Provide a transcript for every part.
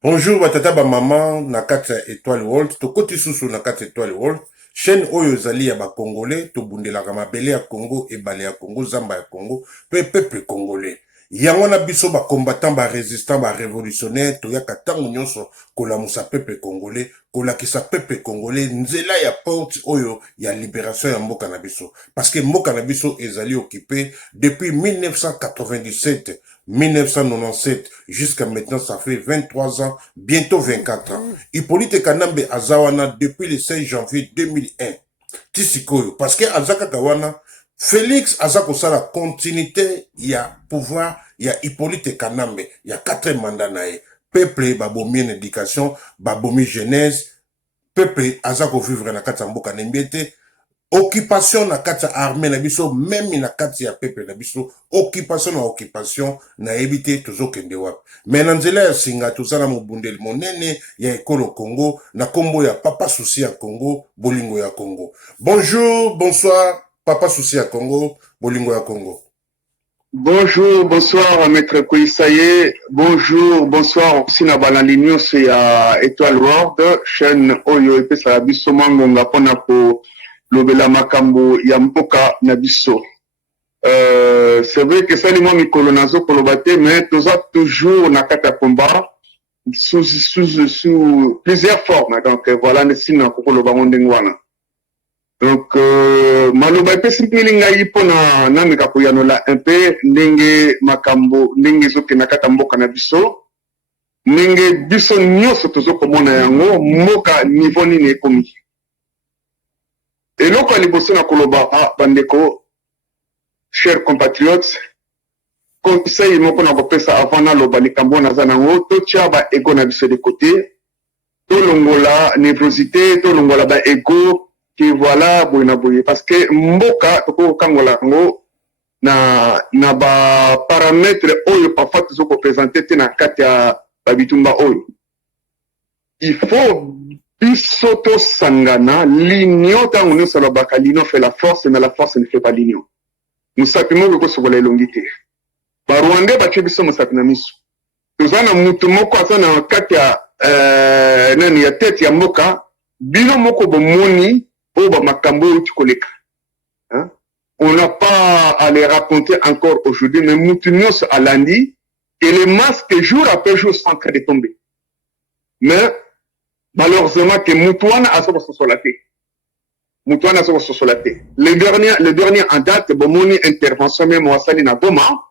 Bonjour batata ba maman na kati ya Étoile World tokoti susu na kati ya Étoile World chaîne oyo ezali ya ba congolais tobundelaka mabele ya Congo ebale ya Congo zamba ya Congo pe peuple congolais yango na biso ba combattant ba résistant ba révolutionnaire toyaka tango nyonso kolamusa peuple congolais kolakisa peuple congolais nzela ya porte oyo ya libération ya mboka na biso parce que mboka na biso ezali occupé depuis 1997 1997 jusqu'à maintenant, ça fait 23 ans, bientôt 24 ans. Hippolyte Kanambe Azawana depuis le 16 janvier 2001. Tisikoyo, parce que Azaka Kawana, Félix Azako la continuité, il y a pouvoir, il y a Hippolyte Kanambe, il y a 4 mandats nae. Peuple, babomi en éducation, babomi jeunesse, peuple Azako vivre na Katamboka Nembiete, occupation na kati ya armée na biso même na kati ya peuple na biso occupation na éviter tozokende wapi mais na nzela ya singa tozala mobundeli monene ya ekolo Congo na kombo ya papa souci ya Congo bolingo ya Congo. Bonjour, bonsoir papa souci ya Congo bolingo ya Congo. Bonjour, bonsoir maître Koïsaye. Bonjour, bonsoir aussi na balandinyo c'est ya Étoile World chaîne oyo epesa biso mangonga pona ko lobela makambo ya mpoka na biso. C'est vrai que ça moi mikolo nazo kolobate mais toza toujours na kata combat sous plusieurs formes donc voilà nesina kokoloba ngondengwana. Donc maloba epesi mpili ngai pona nameka koyanola un peu ndenge makambo ndenge zokenda kata mboka na biso ndenge biso nyonso tozokomona yango mboka niveau nini ekomi. Eloko ya liboso na koloba bandeko chers compatriotes conseil moko na kopesa avant naloba likambo naza nango totya ba ego na biso de côté tolongola nervosité tolongola ba ego ki voilà boye na boye parce que mboka tokokangola yango na ba paramètres oyo parfois tozokopresente te na kati ya babitumba oyo. Il faut biso tosangana l'union ntango nyonso alobaka l'union fait la force mais la force ne fait pas l'union. Mosapi moko kosokola elongi te barwandais batie biso mosapi na miso toza na mutu moko aza na kati ya nani ya tete ya mboka bino moko bomoni oyo bamakambo euti koleka. On n'a pas à les raconter encore aujourd'hui mais mutu nyonso alandi et les masques jour après jour sont en train de tomber mais malheureusement que Moutouana a son solaté. Moutouana a son solaté. Le dernier en date, Bomoni intervention même au Salina Boma,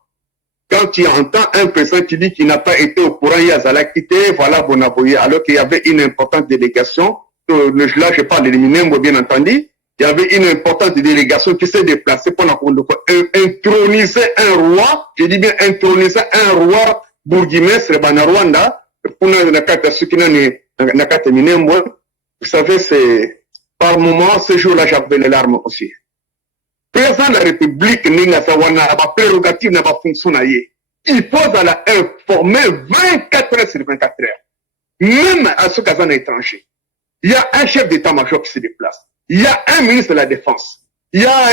quand tu entends un président qui dit qu'il n'a pas été au courant, il y a Zala quitté, voilà Bonaboye, alors qu'il y avait une importante délégation, là je parle de Minembo bien entendu, il y avait une importante délégation qui s'est déplacée pour introniser un roi, je dis bien introniser un roi bourgmestre Banarwanda, pour la carte Sukina Nakate Minembo, vous savez, c'est par moment, ce jour-là, j'avais les larmes aussi. Président de la République, Ninga Sawana, la prérogative n'a pas fonctionné. Il faut la informer 24 heures sur 24 heures. Même à ce cas étranger. Il y a un chef d'état-major qui se déplace. Il y a un ministre de la Défense. Il y a,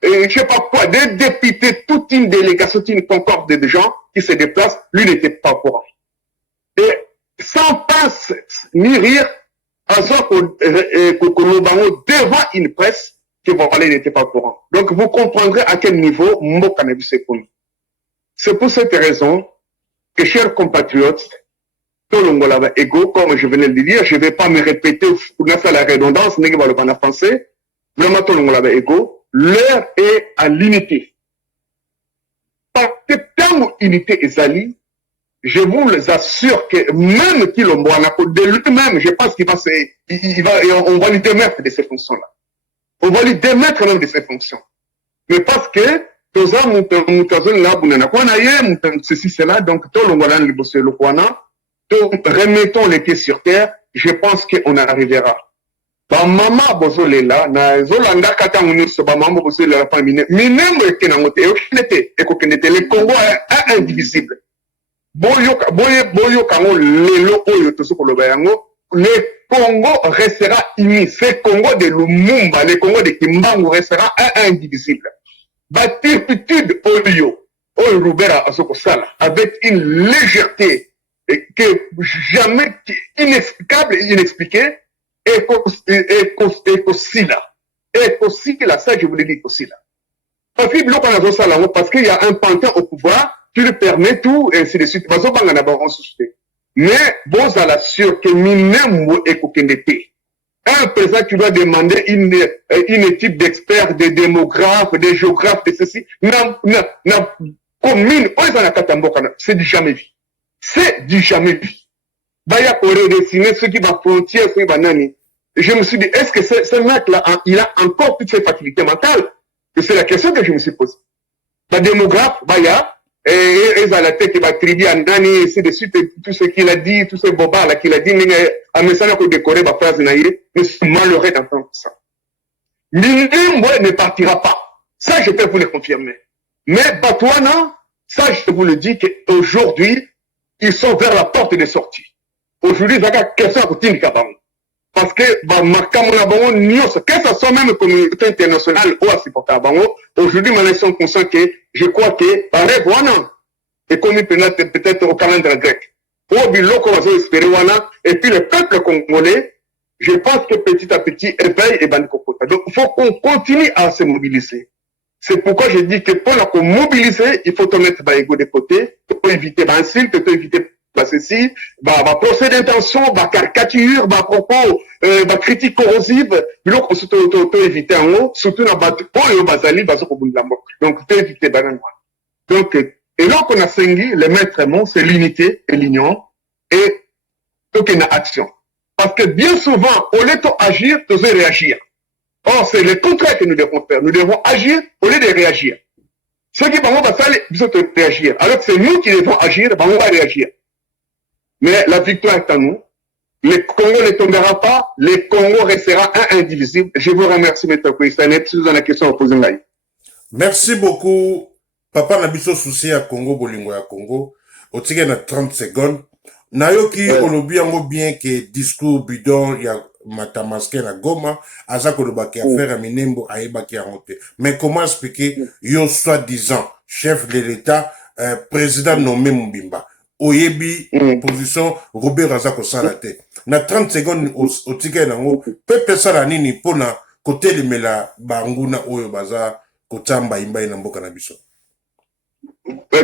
je sais pas quoi, des députés, toute une délégation, toute une concorde de gens qui se déplacent. Lui n'était pas au courant. Et sans passe ni rire, devant une presse que voilà, il n'était pas au courant. Donc vous comprendrez à quel niveau mon cannabis est connu. C'est pour cette raison que, chers compatriotes, Tolongola ego, comme je venais de le dire, je ne vais pas me répéter pour faire la redondance, mais en français, vraiment Tolongola ego, l'heure est à l'unité. Parce que tant unité est ali, je vous assure que même qui l'omboana, de lui-même, je pense qu'il va on va lui démettre de ces fonctions-là. On va lui démettre même de ces fonctions. Mais parce que, ceci, cela, donc, tout remettons les pieds sur terre, je pense qu'on arrivera. Ba mama bozolela na zolanda kata muniso ba mama bozolela pa minembo ekenango te yokelete ekokendete le Congo est indivisible. Boyo kango lelo oyo tosokoloba yango le Congo restera uni. Ce Congo de Lumumba, le Congo de Kimbangu restera indivisible. Ba turpitude oyo Rubera Azoko Sala avec une légèreté que jamais inexplicable et inexpliqué, et qu'aussi là, ça je vous l'ai dit aussi là. Parce qu'il y a un pantin au pouvoir qui lui permet tout, et ainsi de suite. Mais bon, à la sûr que Minembo est Kokendete. Un président qui doit demander une équipe d'experts, de démographes, de géographes, de ceci, c'est du jamais vu. C'est du jamais vu. Baya pour redessiner ceux qui va frontière, ceux qui va nani. Je me suis dit, est-ce que ce mec-là, il a encore toutes ses facultés mentales? C'est la question que je me suis posée. Le démographe, Baya, et à la tête, il va trier à nani, et ainsi de suite, tout ce qu'il a dit, tous ces bobards là qu'il a dit, à message pour décorer ma phrase naïe, mais c'est malheureux d'entendre ça. Minembo ne partira pas. Ça, je peux vous le confirmer. Mais Batouana, ça, je vous le dis qu'aujourd'hui, ils sont vers la porte de sortie. Aujourd'hui, il y a une question à côté de Kabang. Parce que, que ce soit même la communauté internationale ou à supporter Bango, aujourd'hui, maintenant, ils sont conscients que, je crois que, par exemple, et comme peut-être au calendrier grec, et puis le peuple congolais, je pense que petit à petit, éveille et bandicopota. Donc, il faut qu'on continue à se mobiliser. C'est pourquoi je dis que pour la mobiliser, il faut te mettre Baïgo de côté, pour éviter l'insulte, pour éviter ceci, procès d'intention, caricature, propos, critique corrosive, donc on peut éviter en haut, surtout dans le basali, donc peut éviter banane. Donc, et là qu'on a singé, le maître mot, c'est l'unité et l'union, et donc il y a action. Parce que bien souvent, au lieu d'agir, tu dois réagir. Or, c'est le contraire que nous devons faire. Nous devons agir au lieu de réagir. Ceux qui vont réagir. Alors que c'est nous qui devons agir, on va réagir. Mais la victoire est à nous. Le Congo ne tombera pas. Le Congo restera un indivisible. Je vous remercie, M. Kouissanet. Si vous avez une question à poser, merci beaucoup. Papa Nabiso souci à Congo, Bolingo à Congo. Au tigre na 30 secondes. Nayoki, olobi yango bien que discours bidon, ya matamaske na Goma, aza kolobaki affaire à Minembo, aebaki yangote. Mais comment expliquer, yo soi-disant, chef de l'État, président nommé Mbimba. Oyebi, position, Robert Razako Salate. Na 30 secondes, au tigre nango, pepe sala nini pona, kote limela, banguna oyo baza, kotamba imba inamboka na biso.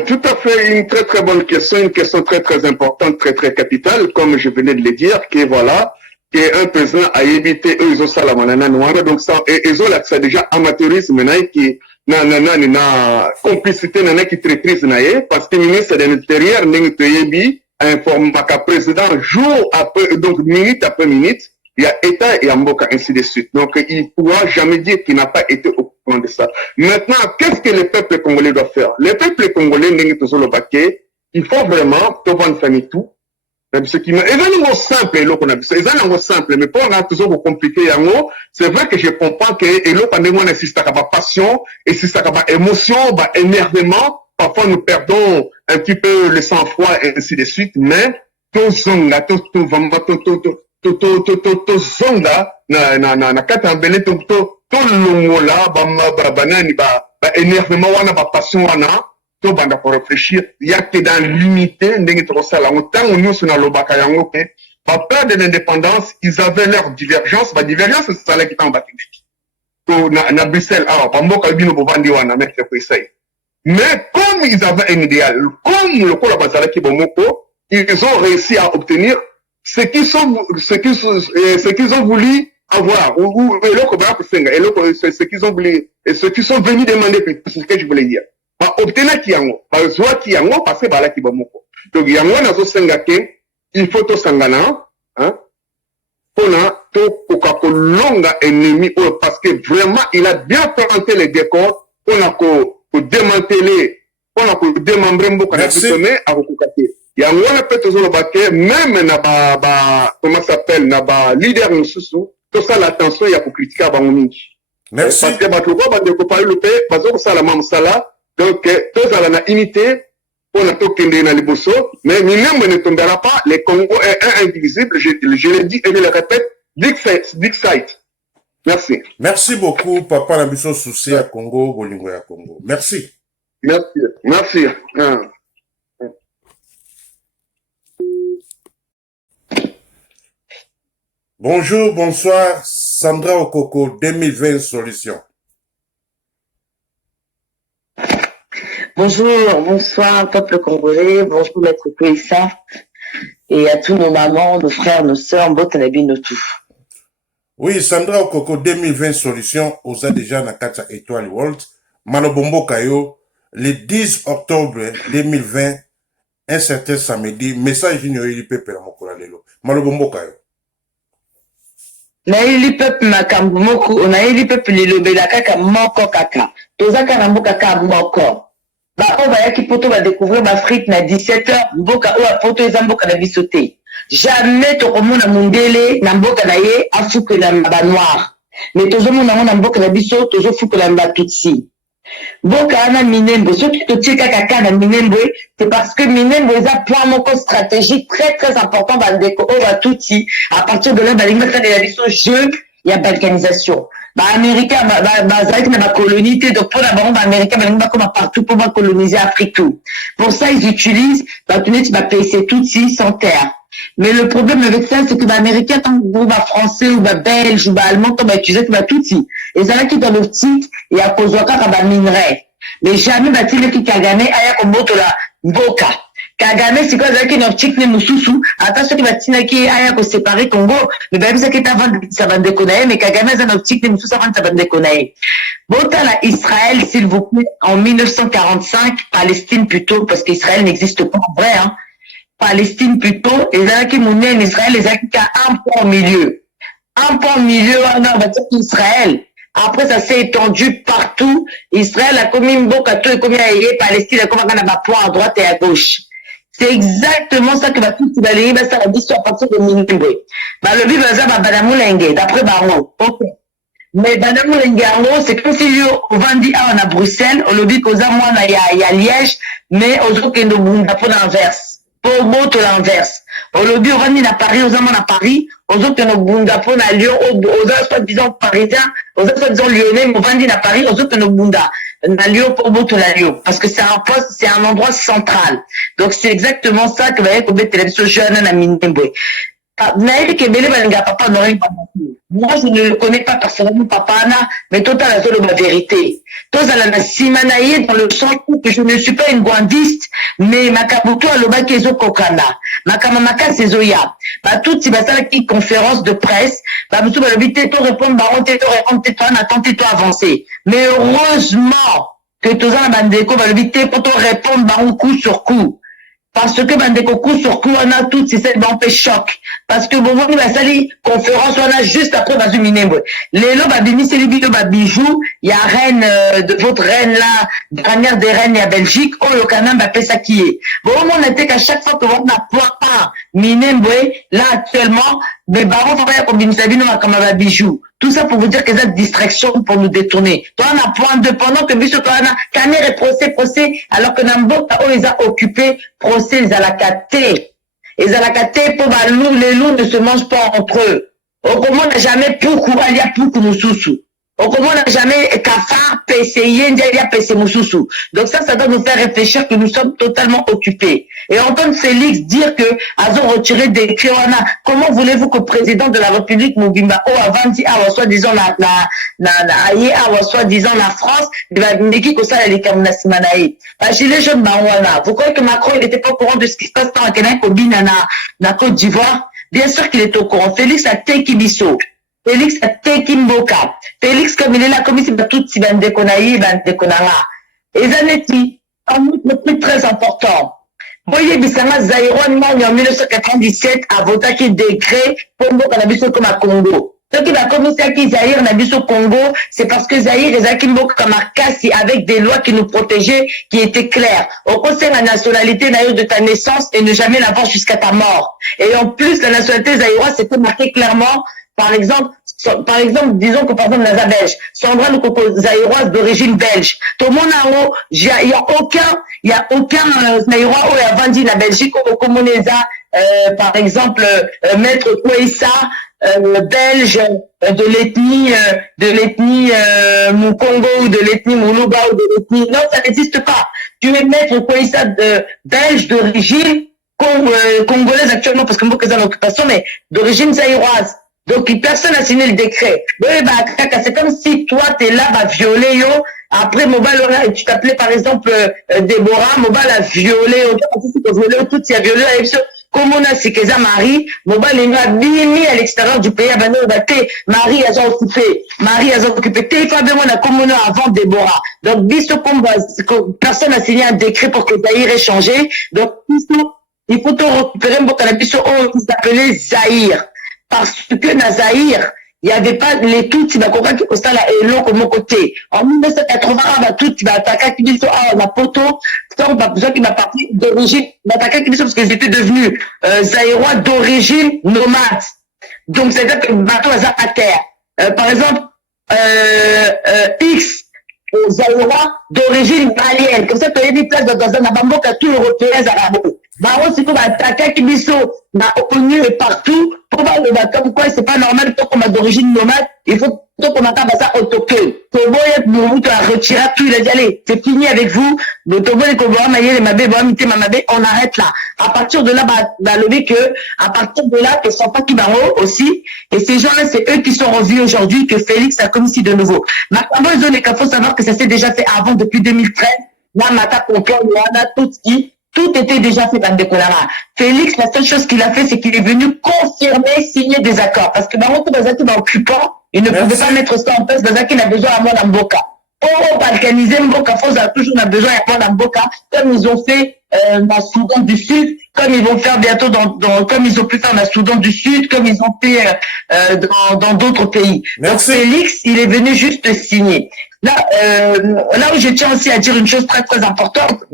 Tout à fait, une très très bonne question, une question très très importante, très très capitale, comme je venais de le dire, que voilà, qu'un président a évité eux, ils ont ça la manana noire, donc ça, ils ont là, ça déjà amateurisme, qui, na complicité, qui traitrise, parce que le ministre de l'Intérieur, a informé qu'un président, jour après, donc minute après minute, il y a État et Amboka, ainsi de suite. Donc, il ne pourra jamais dire qu'il n'a pas été au courant de ça. Maintenant, qu'est-ce que le peuple congolais doit faire? Le peuple congolais, il faut vraiment, tout. Ce qui est simple, simple, mais pour on a toujours compliqué, c'est vrai que je comprends que, et l'autre, on assiste à ma passion, et c'est à ma émotion, énervement, parfois nous perdons un petit peu le sang-froid, et ainsi de suite, mais, tout zonga, tout zonga, na katambele, tout longola, banani, énervement, wana, passion, wana, to banda pour réfléchir, il y a que dans l'unité, ndenge trosala, autant on nous sur la bakayango, pas peur de l'indépendance, ils avaient leur divergence, divergence, c'est ça là qui est en bâtiment. Na Bruxelles, Bamboka bino bovandi wana, mettre le essayer. Mais comme ils avaient un idéal, comme le Kola Bazala qui bomoko, ils ont réussi à obtenir ce qu'ils ont voulu avoir, ou ce qu'ils ont voulu, et ce qu'ils sont venus demander, c'est ce que je voulais dire. Obtenir Kiango, Kiango, parce que Bala Kibamoko. Donc, Yango n'a pas il faut tout sangana, pour to longa ennemi, parce que vraiment, il a bien planté les décors, on a démantelé, on a démembré Mboka na sommet à Rokukate. Yango n'a pas toujours le baquet, même na comment ça s'appelle, na leader Nsusu, tout ça l'attention, il y a pour critiquer à Bangomingi. Merci. Parce que Batoko, Bandeko Païlope, Bazoko Salamam Sala, donc, tous à la unité, on a tout qu'il dans les bossos, mais Minembo ne tombera pas, le Congo est un indivisible, je le dis et je le répète, big sight. Merci. Merci beaucoup, Papa Nabiso Souci à Congo, Bolingo à Congo. Merci. Merci. Merci. Bonjour, bonsoir, Sandra Okoko, 2020 Solutions. Bonjour, bonsoir, peuple congolais, bonjour Maître Koïssa, et à tous nos mamans, nos frères, nos sœurs, Mbotanabi, nos tout. Oui, Sandra Okoko, 2020 Solutions, osa déjà na kata Étoile World, Malobombo Kayo, le 10 octobre 2020, un certain samedi, message d'Union Peuple à Mokola Lelo. Malobombo Kayo. Naili peuple makambu moko, naili peuple lilobela kaka moko kaka. Tozaka na mboka kaka moko. Ba on va yaki poto va découvrir ma frite na 17h, mboka oa poto eza mboka na bisote. Jamais tokomona mundele na mboka na ye afukela na ba noir. Mais tozomona na mboka na biso tozofukela na tutsi. Mboka ana Minembwe, soki totie kaka ka na Minembwe, c'est parce que Minembwe eza point moko stratégique très très important bandeko oa tuti. À partir de là, balinga kala biso jeu ya balkanisation. Ba américain bazaki na ba colonie te, donc pour la banque américain balinga comme partout pour ba coloniser Afrique tout. Pour ça ils utilisent ba tuneti ba PC tutsi sans terre. Mais le problème avec ça, c'est que l'américain, tant que français ou belge ou allemand, tu vas utiliser tutsi. Et ça là qui dans l'optique, et à cause de ça, minerai. Mais jamais va-t-il qui Kagame aya komoto la boka. Kagame, c'est quoi ça qui est optique ne mususu. Attention qui va t'inaki aya ko séparer Congo. Mais même ça qui est avant ça va déconner. Mais Kagame c'est une optique ne mususu avant ça va déconner. Bota la Israël, s'il vous plaît, en 1945, Palestine plutôt, parce qu'Israël n'existe pas en vrai, hein. Palestine plutôt, et là qui monnaie en Israël, les gens qui a un point au milieu. Un point au milieu, on va dire Israël. Après, ça s'est étendu partout. Israël a commis une boca, tout est commis à y Palestine a commis un point à droite et à gauche. C'est exactement ça que va tout aller, ça va dire à partir de Minembwe. Bah, le but, ça va Badamoulenge, d'après Baron. Ok. Mais Badamoulenge, c'est comme si on vendit à Bruxelles, on le dit qu'aux amours, il y a Liège, mais aux autres, il y a l'inverse. Pour l'autre l'inverse. Au lobby, on va à Paris, aux amants à Paris, aux autres, nos bunda pour à Lyon, aux soi-disant parisiens, aux autres, soi-disant lyonnais, on va à Paris, aux autres, nos bunda. À Lyon, pour l'autre, la Lyon. Parce que c'est un poste, c'est un endroit central. Donc, c'est exactement ça que va être au télévision jeune à Minembwe. Naïli Kebele Balinga Papa n'aurait pas. Moi, je ne le connais pas personnellement, Papa Anna, mais total la zone de ma vérité. Toza la Simanaïe dans le sens que je ne suis pas une guandiste, mais Makabuto Aloba Kezo Kokana, Makamamaka Sezoya. Bah, tout si basala qui conférence de presse, bah, monsieur Balobité, to répondre, baron, to répondre, to attendre, to avancer. Mais heureusement que Toza la Bandeko Balobité, pour te répondre, baron, coup sur coup. Parce que bandeko coup sur coup on a tout c'est bon fait choc parce que bon on va salir conférence on a juste après dans une Minembwe les lots babimi c'est les vidéos babijou il y a reine de votre reine là dernière des reines à Belgique oh le canam va ça qui est bon on était qu'à chaque fois que on n'a pas Minembwe là actuellement mais baron va comme Bimisabino comme babijou tout ça pour vous dire que c'est distraction pour nous détourner. Toi, on a point de pendant que Bicho, toi, on a cané et procès, alors que Nambo, ils ont occupé procès, ils ont la caté. Ils ont la caté pour les loups ne se mangent pas entre eux. Au comment on n'a jamais pu courir, il y a plus que nous sous. Au comment on n'a jamais cafard, PCI, il y a PC Moussoussou. Donc ça doit nous faire réfléchir que nous sommes totalement occupés. Et entendre Félix dire que, ont retiré des Kiwana, comment voulez-vous que le président de la République, Mobimba, avant dit, soi-disant soi-disant la France, il va dire qui ça, les Kamuna Simanaï. Gilet jaune, Marouana. Vous croyez que Macron, il n'était pas au courant de ce qui se passe dans la Kenya, na Côte d'Ivoire? Bien sûr qu'il est au courant. Félix a Tekibiso. Félix a Tekimboka. Félix, comme il est là, comme il s'est tout si ben déconaï, ben déconara. Et Zanetti, un autre truc très important. Boye Bissama Zaïron, en 1997, a voté qui décret pour le cannabis comme à Congo. Ce qui va commencer à qui Zahir n'a vu au Congo, c'est parce que Zahir et Zakimbo Kamakasi avec des lois qui nous protégeaient, qui étaient claires. Au conseil la nationalité d'ailleurs de ta naissance et ne jamais l'avoir jusqu'à ta mort. Et en plus, la nationalité zaïroise, c'était marqué clairement, par exemple, disons que par exemple, Naza belge, Sandra Lukoko zaïroise d'origine belge. Tout le monde il y a aucun zaïrois où il a vendu la Belgique au Comonesa, par exemple, Maître Kouessa, belge de l'ethnie Mukongo ou de l'ethnie Moulouba ou de l'ethnie non ça n'existe pas. Tu es maître Kouissa belge d'origine congolaise actuellement parce que moi que ça l'occupation mais d'origine zaïroise Donc, personne n'a signé le décret. C'est comme si toi, t'es là, violer, yo. Après, Mobile, tu t'appelais par exemple Déborah, Mobile a violé, tout y a violé, comme on a c'est que ça Marie, Mobile est mis à l'extérieur du pays, Marie a occupé, il faut bien comme on a avant Déborah. Donc, personne n'a signé un décret pour que Zahir ait changé. Donc, il faut tout récupérer un cannabis qui s'appelait Zahir. Parce que dans Zahir, il n'y avait pas les tout, tu vas comprendre que ça là est long comme mon côté. En 1980, tout, tu vas attaquer qui dit la poteau, ça, on va besoin qui m'a parti d'origine, m'attaquer qui dit parce qu'ils étaient devenus, Zahirois d'origine nomade. Donc, c'est-à-dire que le bateau est à terre. Par exemple, X, Zahirois d'origine malienne. Comme ça, tu as une place dans un abambo qui a tout européen, arabo. Baron, c'est comme attaquer qui dit ça, ONU et partout. Comme quoi, c'est pas normal, toi, qu'on a d'origine nomade, il faut qu'on attende ça autochtone. Tobo, tu as retiré tout, il a dit, allez, c'est fini avec vous. Le Tobo, on arrête là. À partir de là, à partir de là, ils sont pas Kibaro aussi. Et ces gens-là, c'est eux qui sont revus aujourd'hui, que Félix a commis ici de nouveau. Maintenant, il faut savoir que ça s'est déjà fait avant, depuis 2013. Là, Mata Pompon, Luana, tout était déjà fait par Dekolara. Félix, la seule chose qu'il a fait, c'est qu'il est venu confirmer, signer des accords. Parce que Baron Bazaki va occupant, il ne pouvait pas mettre ça en place. Bazaki n'a besoin à moi d'Amboka. Pour balkaniser Mboka, Foz a toujours besoin à moi d'Amboka, comme ils ont fait dans Soudan du Sud, comme ils vont faire bientôt comme ils ont pu faire dans Soudan du Sud, comme ils ont fait dans d'autres pays. Merci. Donc Félix, il est venu juste signer. Là où je tiens aussi à dire une chose très très importante,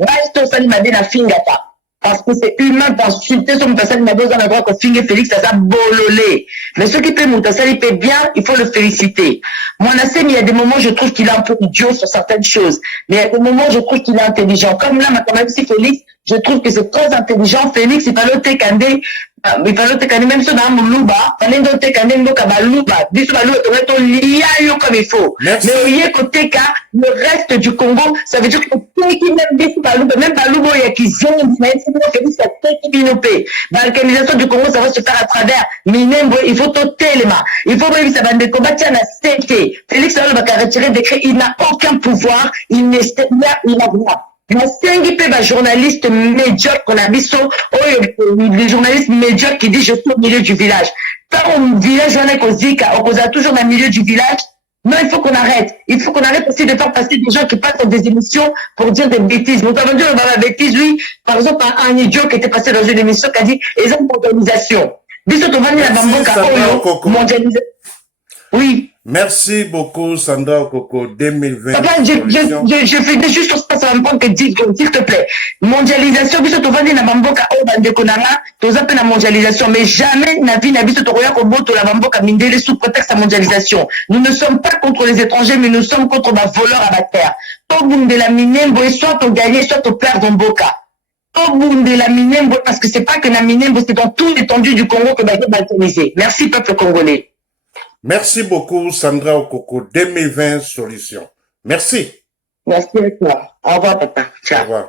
parce que c'est humain d'insulter son personne n'a besoin d'avoir que Fingue Félix ça a bololé. Mais ce qui peut Moutassal, il peut bien, il faut le féliciter. Moi, Nassem, il y a des moments, je trouve qu'il est un peu idiot sur certaines choses. Mais il y a des moments, je trouve qu'il est intelligent. Comme là, quand même, si Félix, je trouve que c'est très intelligent. Félix, il fallait même ça dans Moulouba, il fallait Moulouba, comme il faut. Merci. Mais au lieu côté le reste du Congo, ça veut dire que même Baloubo, il y a qui zone, Félix, l'organisation du Congo, ça va se faire à travers Minembo, il faut toter les mains. Il faut que ça va des combats, tiens, la CT. Félix, va retirer des décrets, il n'a aucun pouvoir, il n'a rien. Masengi peut être journaliste médiocre qu'on a mis les journalistes médiocres qui disent je suis au milieu du village. Quand au village, on est on a toujours dans le milieu du village. Non, il faut qu'on arrête. Il faut qu'on arrête aussi de faire passer des gens qui passent dans des émissions pour dire des bêtises. Donc, avant de dire la bêtise, lui, par exemple, un idiot qui était passé dans une émission qui a dit, ils ont une organisation. Oui. Merci beaucoup, Sandra Okoko, 2020. Papa, je fais juste ça, ça va me prendre que s'il te plaît. Mondialisation, biso tovandi na bamboka o bandeko nanga, tozape na mondialisation, mais jamais na vie na biso tokoya koboto la bamboka mindele sous prétexte à mondialisation. Nous ne sommes pas contre les étrangers, mais nous sommes contre ma voleur à la terre. Au bout de la minembo, soit on gagne, soit on perd dans Boka. Au bout de la minembo, parce que c'est pas que la minembo, c'est dans toute l'étendue du Congo que va être balkanisé. Merci, peuple congolais. Merci beaucoup, Sandra Okoko, 2020 Solutions. Merci. Merci à toi. Au revoir, papa. Ciao. Au revoir.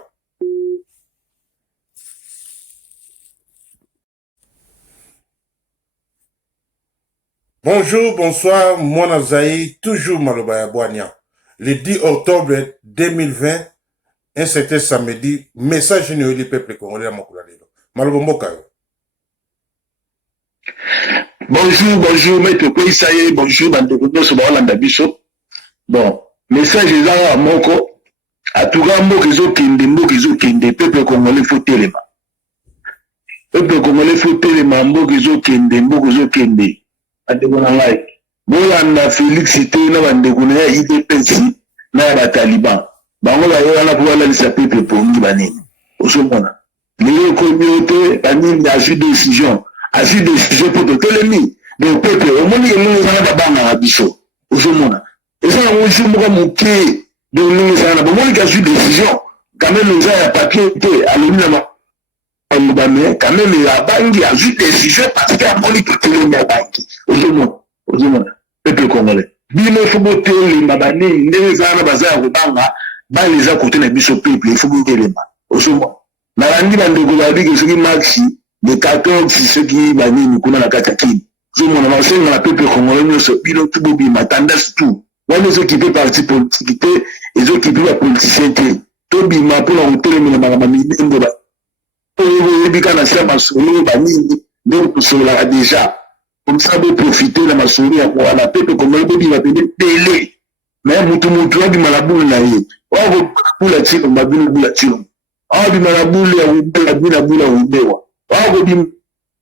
Bonjour, bonsoir, moi Nazaï, toujours Malobaya Boania. Le 10 octobre 2020, un certain samedi, message du peuple congolais à Mokulalelo. Malobomboka. Bonjour, maître Kouissaye, bonjour, Bandekoto, Sobalanda Biso. Bon, message est là à Moko. À tout cas, Mokizo Kende, peuple congolais faut téléma. Peuple congolais faut téléma, Mokizo Kende. Bandekona like. Bolanda Félix Cité, na bandekona IDPC, na ba Taliban. Bango ba yona pour la lisa peuple pour nous banini. Osomona. Les communautés, banini a fait décision. A fait décision pour tout l'ennemi. Le peuple, au moins, il nous a pas banni à Bisso. Osomona. Et ça, on joue moi mon pied de nous a pas. Moi, il a fait décision. Quand même, nous a papier, à l'unama. Quand même, il a banni a fait décision parce qu'il a monté tout le monde à banni. Osomona. Peuple congolais. Bino faut botter les mabani, les ana bazar rubanga, ba les à côté de Bisso peuple, il faut botter les mains. Osomona. Na bandi bande ko ba bi que ce qui maxi de 14 ceux qui bani ni kuna na katakini. ozomona basenga na peuple congolais nyonso bino tu bobima tendance tout wana ezokipe parti politique te ezokipe bapoliticien te tobima mpona kotelemela makambo mibembo oyo boyebika na se ya masolo banini nde tosololaka déjà comme ça boprofite na masolo ya wana peuple congolais bobima pene pele me mutu abima na bulu na ye wakobula tilomba bino bula tilomba awabima na bulu ya wibela bina bula wibewa wakobima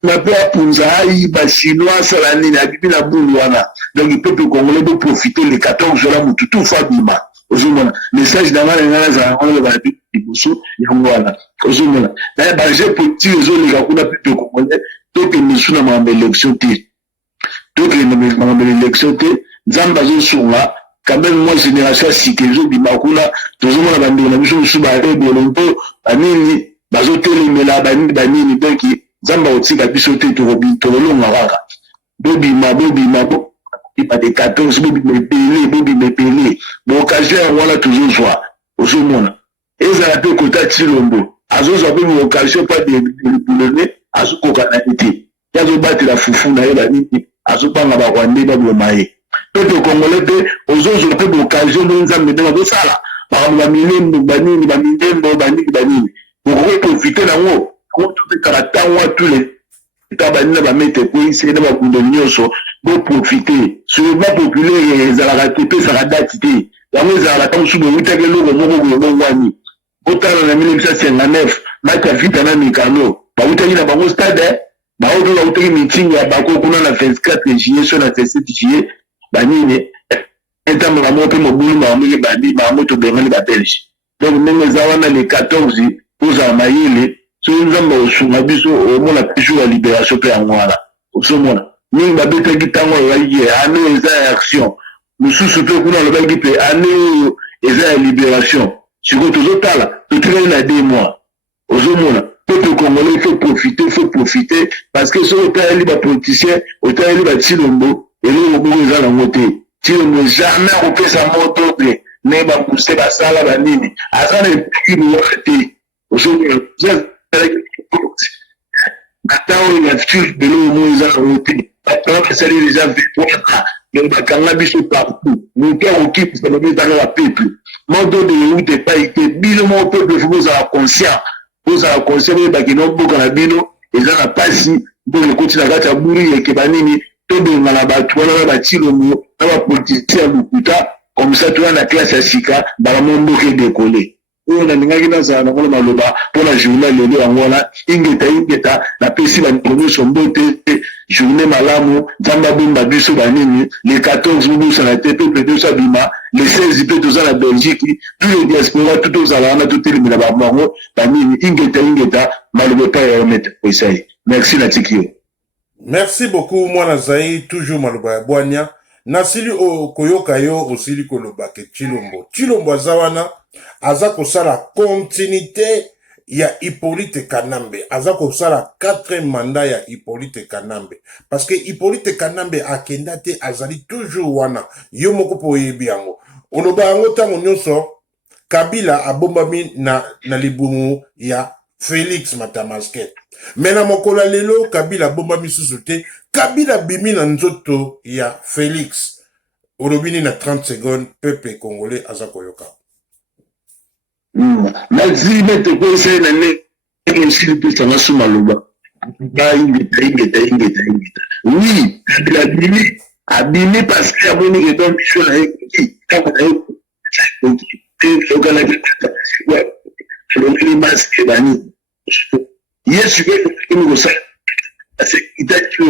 mpe apunza ayiba chinois asala nini abibi na bulu wana donc peuple congolais boprofite le 14 jola mutu tout fa bima ozomona message na ngana ngana za ngana ba liboso yango wana ozomona na baje politique ezoleka kuna peuple congolais tokende su na makambo élection te tokende na makambo élection te nzambe azosunga quand même moi génération sike ezobima kuna tozomona bandeko na biso mosusu barebele mpo banini bazotelemela banini donc nzambe akotika biso te tokolonga kaka bobima de 14 bobima epele baokazio yango wana tozozwa ozomona ezala mpe kota tilombo azozwa mpe baokazio mpa delibulone azokoka na ye te ye azobatela fufu na ye banini azobanga barwande baboma ye peuple congolais mpe ozozwa mpe baokazio mpe nzambe ndenge azosala makambo bamilembo banini banini bokoki profite nango topekaka ntango wa tule ta banina bamete kwisi na bakundo nyonso boprofite souvent populaire ezalaka te pesaka dati te yango ezalaka ta mosusu boyutaki eloko moko boye bongwani botala na 1959 mati ya vita na mikano bautaki na bango stade baoto bautaki mitingi ya bako kuna na 24 juillet so na 27 juillet banini ntango bango mpe mobulu mamoki bango tobengani babelge donc ndenge eza wana le 14 ozala mayele soki nzambe osunga biso omona mpe jour ya libération mpe yango wana osomona mingi babetaki ntango alobaki ane eza ya action mosusu mpe kuna alobaki mpe ane oyo eza ya libération sikoyo tozotala totikali na 2 mois ozomona peuple congolais faut profiter parce que soki otaleli bapoliticien otaleli batilombo eloko moko eza nango te tilombo jamais akopesa moto te ne bamuse basala banini aza na epiki moyoka te ozomona ntango ya futur beloko moko eza nango te bato esali déjà victoire donc bakanga biso partout moto akokipisa lobi ezaka ya peuple moto de eute epai te bino moko peuple fo bozala conscient boyebaki noboka na bino eza na mpasi mpo ekoti na kati ya buri eke banini tobenga na bato wana na batilombo na bapoliticien ya lokuta comme ça toya na classe ya sika balamo mboka edekole oyo nalingaki nazala nango na maloba mpona journée lelo yango wana ingeta napesi bandeko nyonso mbote journée malamu nzambe abomba biso banini le 14 bobosana te peuple nyonso abima le 16 mpe toza na belgique tous les diaspora tout tozala wana totelemela bango banini ingeta maloba epai ya maître esai merci natiki yo merci beaucoup mwana zai toujours maloba ya bwania nasili koyoka yo osili koloba ke Chilombo aza wana aza kosala continuité ya Hippolyte Kanambe aza kosala 4 mandat ya Hippolyte Kanambe parce que Hippolyte Kanambe akenda te azali toujours wana yo moko po yebi yango oloba yango tango nyonso Kabila abombami na libumu ya Félix Matamaske mena mokola lelo Kabila abombami susu te Kabila bimi na nzoto ya Félix olobini na 30 secondes peuple congolais aza koyoka merci maître conseil na ne nsili pesa na suma loba ingeta oui Kabila abimi parce que aboni ke don biso na ye kaka na ye okana le masque bani yesu ke mo sa sekitaki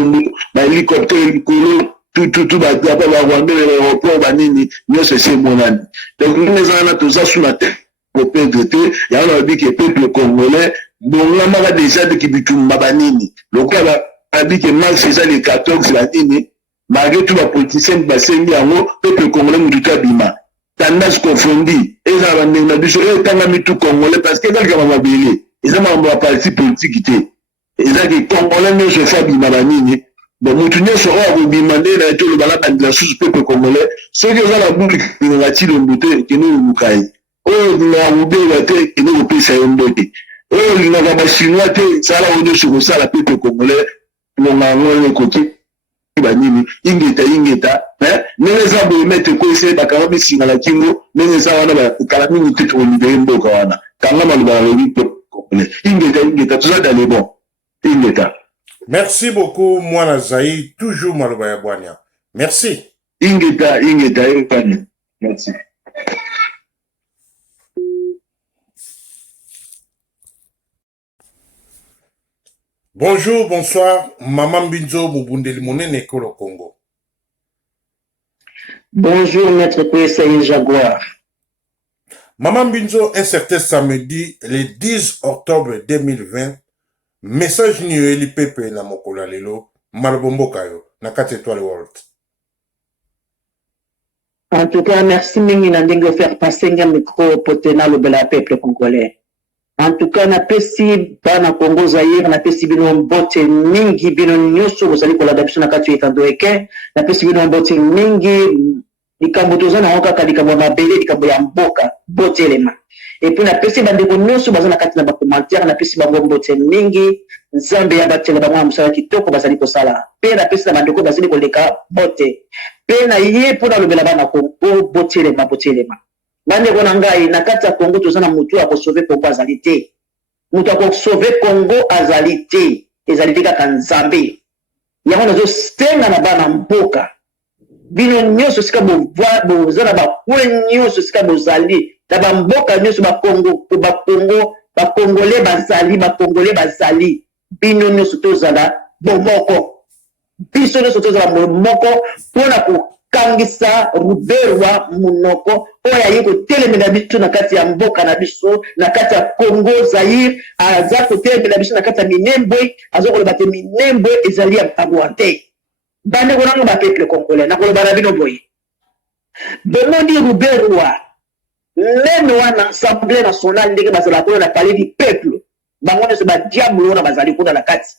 bahélicoptère likolo tout badiaba barwande l'aéroport banini nyonso esi emonani donc ndenge eza wana toza suna te kopedre te yango nalobi ke peuple congolais bongamaka déjà deki bitumba banini lokola babi ke marche eza le 14 banini malgré tout bapoliticien basengi yango peuple congolais motu to abima tendance confondi ezala bandenge na biso etangami tout congolais parce que eza likama mabele eza makambo ya parti politique te ezaki congolais nyonso fo abima banini bon motu nyonso oyo akobima nde na ye toloba na bandela susu peuple congolais soki oza na buli lingaka Chilombo te kende koluka ye oyo olingaka kobela te kende kopesa ye mbote oyo olingaka bachinois te sala oyo nyonso kosala peuple congolais longa yango ekoki banini ingeta nenge za bo mete ko ese bakaba bisinga la kingo nenge za wana ba kala mingi te to libere mboka wana kanga maluba le ingeta tout ça dans les bons ingeta. Merci beaucoup Mwana Zaï, toujours maloba ya bwanya. Merci. Ingeta ekani. Merci. Bonjour, bonsoir, Maman Binzo Mubundeli Monene Kolo Congo. Bonjour, Maître Kouessaï Jaguar. Maman Binzo, un certain samedi, le 10 octobre 2020, message ni eli pepe na mokola lelo, malbombo kayo, na 4 étoiles world. En tout cas, merci mingi na ndenge faire passer un micro potena le bela peuple congolais. En tout cas, na pesi bana Congo Zaïre, na pesi bino mbote mingi bino nyoso bozali kolanda biso na kati etando eke, na pesi bino mbote mingi likambo toza na kaka likambo mabele likambo ya mboka bote elema. Et puis na pesi bandeko nyoso baza na kati na ba commentaire na pesi bango mbote mingi nzambe ya batela bango musala kitoko bazali kosala. Pe na pesi na bandeko bazali koleka bote. Pe na ye pona lobela bana Congo bote elema bote elema. Bande kona ngai na kati ya Congo tozana mutu ya ko sauver Congo azali te. Mutu ya ko sauver Congo azali te. Ezali te kaka nzambe. Yango nazo stenga na bana mboka. Bino nyoso sika bozala ba kwe nyoso sika bozali. Na ba mboka nyoso ba Congo ba Congolais bazali. Bino nyoso tozala bomoko. Biso nyoso tozala bomoko pona ko kangisa ruberwa munoko oya yiko telemela biso na kati ya mboka na biso na kati ya Congo Zaïre aza ko telemela biso na kati ya Minembwe azoko bate Minembwe ezali ya Rwandais bande konanga ba peuple congolais na koloba na bino boye demandi ruberwa même wana assemblée nationale ndenge bazala ko na palais du peuple bango se ba diable na bazali kuna na kati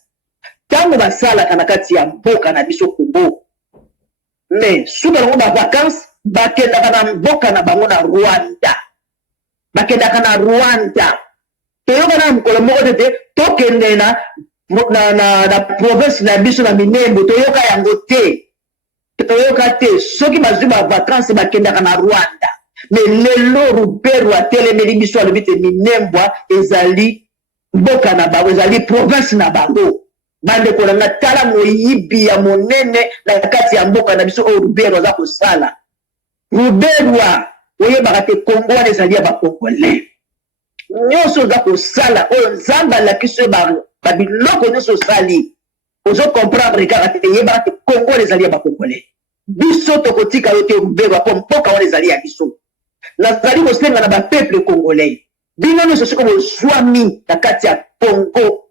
tango basala kana kati ya mboka na biso Congo. Mais sous le vacances, bakendaka na mboka na bango na Rwanda. Bakendaka na Rwanda. Toyoka na mkolo moko tete tokende na province na biso na Minembwe toyoka yango te. Toyoka te soki bazwi ba vacances bakendaka na Rwanda. Mais lelo ruberwa telemeli biso alobi te Minembwe ezali mboka na bango ezali province na bango. Bande kolanga tala moyibi ya monene na kati ya mboka na biso Ruberwa za kosala. Ruberwa oyebaka te Congo wana ezali ya ba Congolais. Nyonso za kosala oyo nzamba la kiso ba biloko nyonso sali. Ozo comprendre kaka te yebaka te Congo ezali ya ba Congolais. Biso tokotika yote Ruberwa po mboka wana ezali ya biso. Nazali kosenga na ba peuple congolais. Bino nyonso siko bozwami na kati ya Congo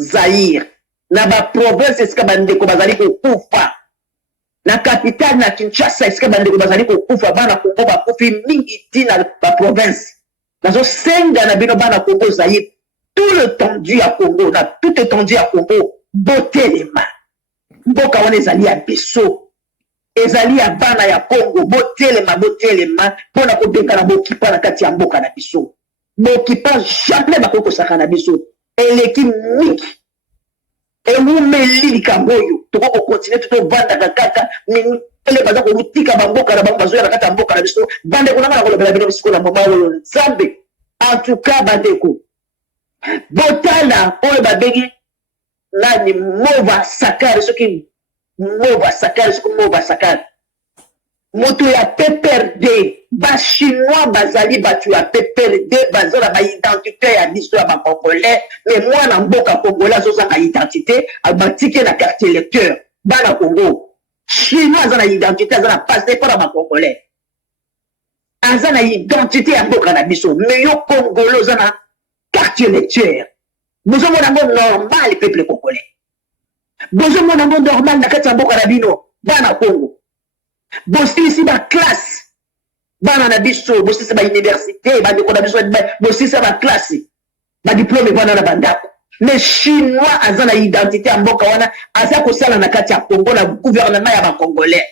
Zaïre. Na ba province esika bandeko bazali kokufa na capitale na Kinshasa esika bandeko bazali kokufa bana Congo bakufi mingi tina ba province nazo senga na bino bana Congo Zaïre tout l'étendue ya Congo na tout étendue ya Congo botelema mboka wana ezali ya biso ezali ya bana ya Congo botelema pona kobenga na bokipa na kati ya mboka na biso bokipa jamais bakoko saka na biso eleki mingi Elumeli likamboyo toko continue to vanda kaka ele baza ko mutika bamboka na bambazo ya kata mboka na biso bande kuna na kolobela bino bisiko na mobalo nzambe en tout cas bandeko botala oyo babegi nani mova sakari soki mova sakari moto ya PPRD ba chinois bazali batu ya PPRD bazala ba identité ya biso ya ba congolais mais moi na mboka congolais azozanga identité abatike na carte électeur bana Congo chinois azana identité azana passé pour ba congolais azana identité ya mboka na biso mais yo congolais azana carte électeur bozo mona ngo normal peuple congolais bozo mona ngo normal na kati ya mboka na bino bana Congo bosilisi ba classe bana na biso bosilisi ba université ba ndeko na biso bosilisi ba classe ba diplôme bana na bandako mais chinois azana identité ya mboka wana aza kosala na kati ya Congo na gouvernement ya ba congolais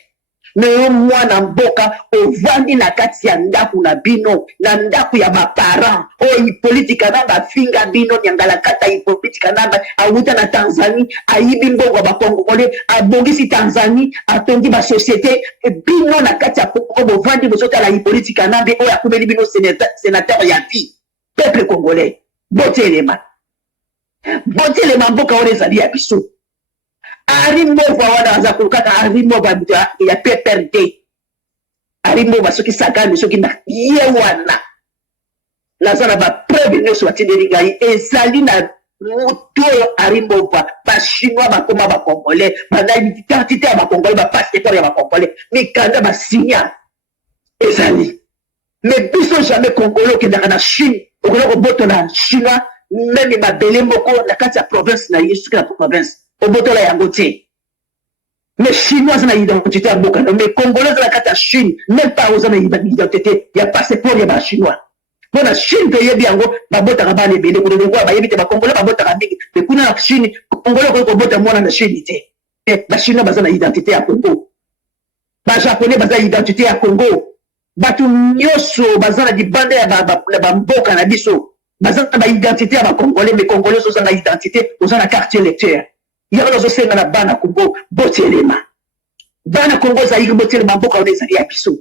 me mwana mboka ovandi na kati ya ndaku na bino na ndaku ya baparent oyo ipolitika na bafinga bino nyangalakata ipolitika na awuta na Tanzanie ayibi mbongo ya bakongole abongisi Tanzanie atondi basosiete bino na kati ya Kongo bovandi bozotala ipolitika na be oyo akumeli bino sénateur ya vie peuple congolais botelema mboka wana ezali ya biso arimova wana aza kolukaka arimova ya PPRD arimova soki sakani soki na ye wana naza na bapreuve nyonso batindeli ngai ezali na moto oyo arimova bachinois bakoma bakongolais bana identité ya bakongolais bapasseport ya bakongolais mikanda basinya ezali mais biso jamais congolais okendaka na Chine okola kobotola chinois meme mabele moko na kati ya province na ye soki na province obotola yango te mais chinois aza na identité ya mboka mais congolais aza na kati ya Chine même pas oza na identité ya passeport ya bachinois mpona Chine toyebi yango babotaka bana ebele kuna longo bayebi te bacongolais babotaka mingi mais kuna na Chine congolais okoki kobota mwana na Chine te bachinois baza na identité ya Congo bajaponais baza na identité ya Congo bato nyonso baza na libanda ya bamboka na biso baza na baidentité ya bacongolais mais congolais oza na identité oza na quartier électeur yango nazosenga na bana Congo botelema bana Congo ezali botelema mboka wana ezali ya biso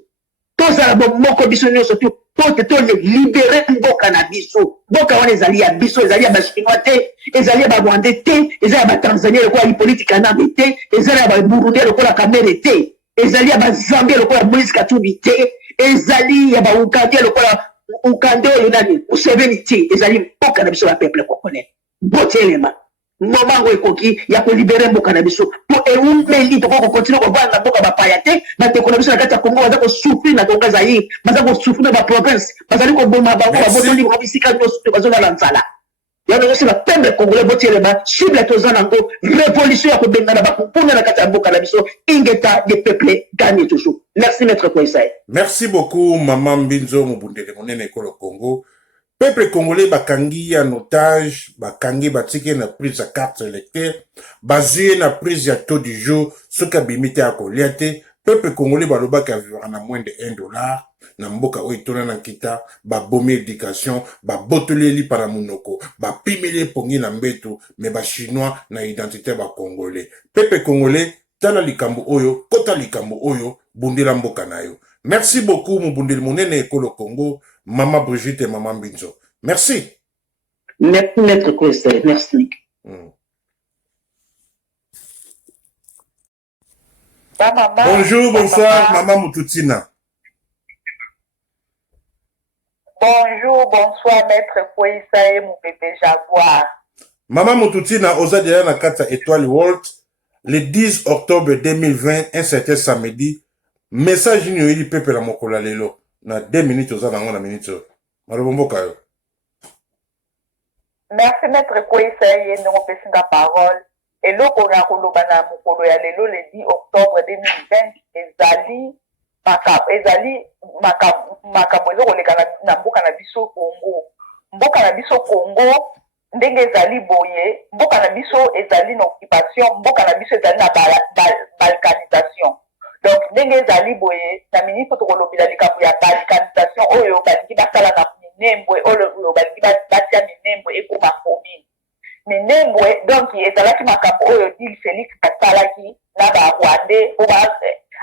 tozala bomoko biso nyonso tu pote tolibere mboka na biso mboka wana ezali ya biso ezali ya bachinois te ezali ya barwandais te ezali ya batanzania lokola ipolitika nambe te ezali ya baburundais lokola kamere te ezali ya bazambia lokola Moïse Katumbi te ezali ya baukandais lokola ukande oyo nani Museveni te ezali mboka na biso ya peuple congolais botelema momango ekoki ya kolibere mboka na biso po eumeli toko kokontinue kovanda na mboka bapaya te bandeko na biso na kati ya Congo baza kosufri na Congo Zaire baza kosufri na baprovince bazali koboma bango babotoli bango bisika nyonso te bazolala nzala yango nyonso bapembe congolais botelema cible toza nango révolution ya kobenga na bakumpuna na kati ya mboka na biso ingeta de peuple gagne toujours. Merci maître Koisai. Merci beaucoup maman Mbinzo Mubundele monene ekolo Congo. Peuple congolais bakangi en otage, bakangi batike na prise ya carte électeur, basé na prise ya taux du jour, soka bimite ya koliate, peuple congolais balobaka vivra na moins de $1, na mboka oitona na kita, ba bomé éducation, ba botoleli para munoko, ba pimele pongi na mbeto, mais ba chinois na identité ba congolais. Peuple congolais, tala likambo oyo, kota likambo oyo, bundela mboka na yo. Merci beaucoup, Mubundele monene ekolo Congo. Maman Brigitte et Maman Mbinzo. Merci. Merci, maître Koisei. Merci. Bonjour, bonsoir, Maman Moutoutina. Bonjour, bonsoir, maître Koisei, mon bébé Jaguar. Maman Moutoutina, osa déjà na kata Étoile World, le 10 octobre 2020, un certain samedi, message ni peuple la mokola lelo. Na 2 minutes oza nango na minute malobomboka yo. Merci maître Koisei ndongo pesinga parole eloko na koloba na mokolo ya lelo le 10 octobre 2020 ezali makambo ezokoleka na mboka na biso Congo. Mboka na biso Congo ndenge ezali boye, mboka na biso ezali na occupation, mboka na biso ezali na balkanisation. Donc ndenge ezali boye na ministre tokolobela likambo ya balkanisation oyo balingi basala na minembwe oyo balingi batia minembwe ekoma commune minembwe. Donc ezalaki makambo oyo dil Félix asalaki na barwandais po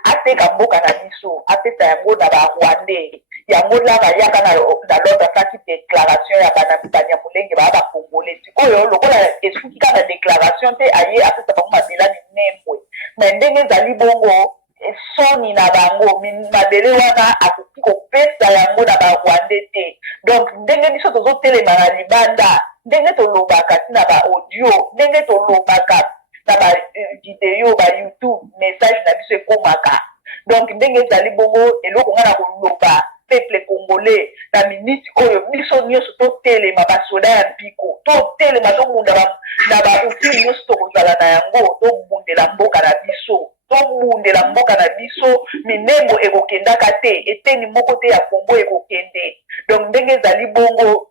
ateka mboka na biso apesa yango na barwandais yango la bayaka na lordre asaki déclaration ya banyamulenge baya bakongolais sikoyo lokola esuki kaka déclaration te aye apesa bango mabela minembwe na ndenge ezali bongo soni na bango mabele wana akoki kopesa yango na barwandais te. Donc ndenge biso tozotelema na libanda ndenge tolobaka ti na baaudio ndenge tolobaka na bavideo bayoutube message na biso ekomaka. Donc ndenge ezali bongo eloko nga na koloba peuple congolais na miniti oyo biso nyonso totelema basoda ya mpiko totelema tobunda na bautile nyonso tokozala na yango tobundela mboka na biso tobundela mboka na biso minembo ekokendaka te eteni moko te ya Congo ekokende. Donc ndenge ezali bongo